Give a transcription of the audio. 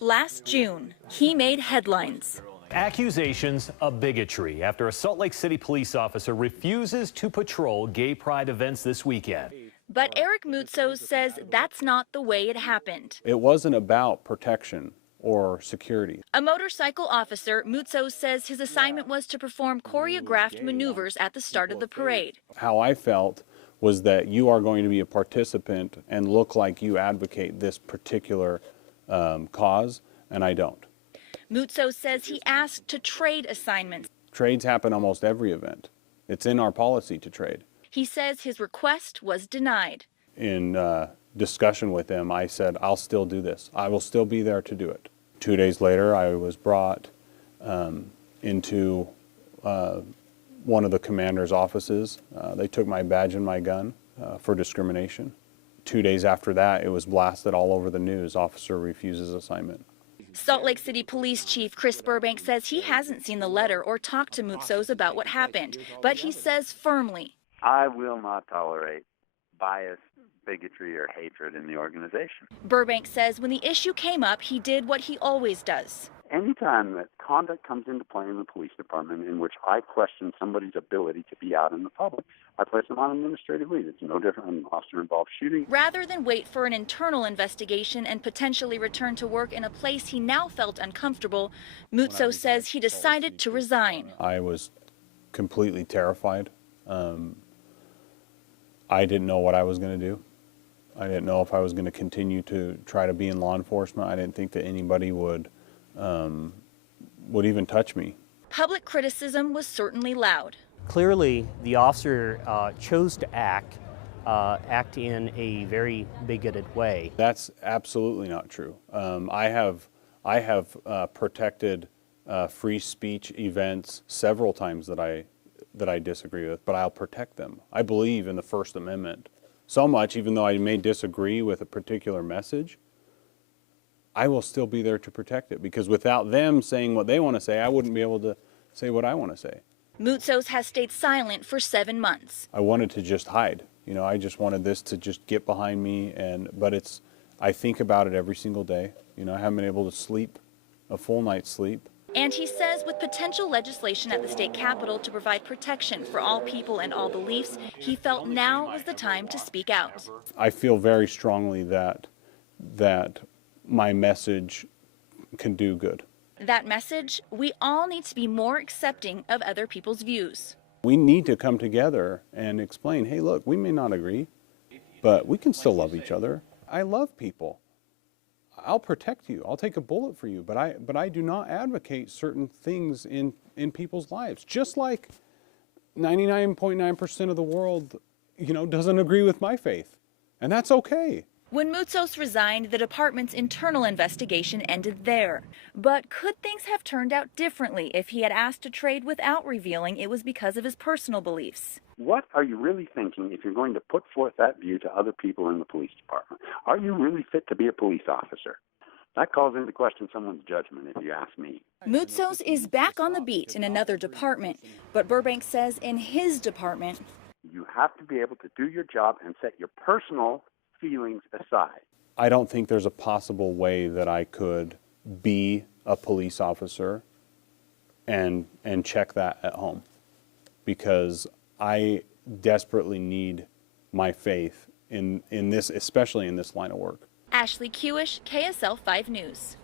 Last June, he made headlines. Accusations of bigotry after a Salt Lake City police officer refuses to patrol gay pride events this weekend. But Eric Moutsos says that's not the way it happened. It wasn't about protection or security. A motorcycle officer, Moutsos says his assignment was to perform choreographed maneuvers at the start of the parade. How I felt was that you are going to be a participant and look like you advocate this particular cause, and I don't. Moutsos says he asked to trade assignments. Trades happen almost every event. It's in our policy to trade. He says his request was denied. In discussion with them, I said, I'll still do this. I will still be there to do it. 2 days later, I was brought into one of the commander's offices. They took my badge and my gun for discrimination. 2 days after that, it was blasted all over the news. Officer refuses assignment. Salt Lake City Police Chief Chris Burbank says he hasn't seen the letter or talked to Moutsos about what happened, but he says firmly, I will not tolerate bias, bigotry, or hatred in the organization. Burbank says when the issue came up, he did what he always does. Anytime that conduct comes into play in the police department in which I question somebody's ability to be out in the public, I place them on administrative leave. It's no different than an officer-involved shooting. Rather than wait for an internal investigation and potentially return to work in a place he now felt uncomfortable, Moutsos says he decided to resign. I was completely terrified. I didn't know what I was going to do. I didn't know if I was going to continue to try to be in law enforcement. I didn't think that anybody would even touch me. Public criticism was certainly loud. Clearly, the officer chose to act in a very bigoted way. That's absolutely not true. I have protected free speech events several times that I disagree with, but I'll protect them. I believe in the First Amendment so much, even though I may disagree with a particular message, I will still be there to protect it, because without them saying what they want to say, I wouldn't be able to say what I want to say. Moutsos has stayed silent for 7 months. I wanted to just hide. You know, I just wanted this to just get behind me, but I think about it every single day. You know, I haven't been able to sleep a full night's sleep. And he says with potential legislation at the state capitol to provide protection for all people and all beliefs, he felt now was the time to speak out. I feel very strongly that my message can do good. That message, we all need to be more accepting of other people's views. We need to come together and explain, hey, look, we may not agree, but we can still love each other. I love people. I'll protect you. I'll take a bullet for you, but I do not advocate certain things in people's lives. Just like 99.9% of the world, you know, doesn't agree with my faith, and that's okay. When Moutsos resigned, the department's internal investigation ended there. But could things have turned out differently if he had asked to trade without revealing it was because of his personal beliefs? What are you really thinking if you're going to put forth that view to other people in the police department? Are you really fit to be a police officer? That calls into question someone's judgment, if you ask me. Moutsos is back on the beat in another department, but Burbank says in his department, you have to be able to do your job and set your personal feelings aside. I don't think there's a possible way that I could be a police officer and check that at home, because I desperately need my faith in this, especially in this line of work. Ashley Kewish, KSL 5 News.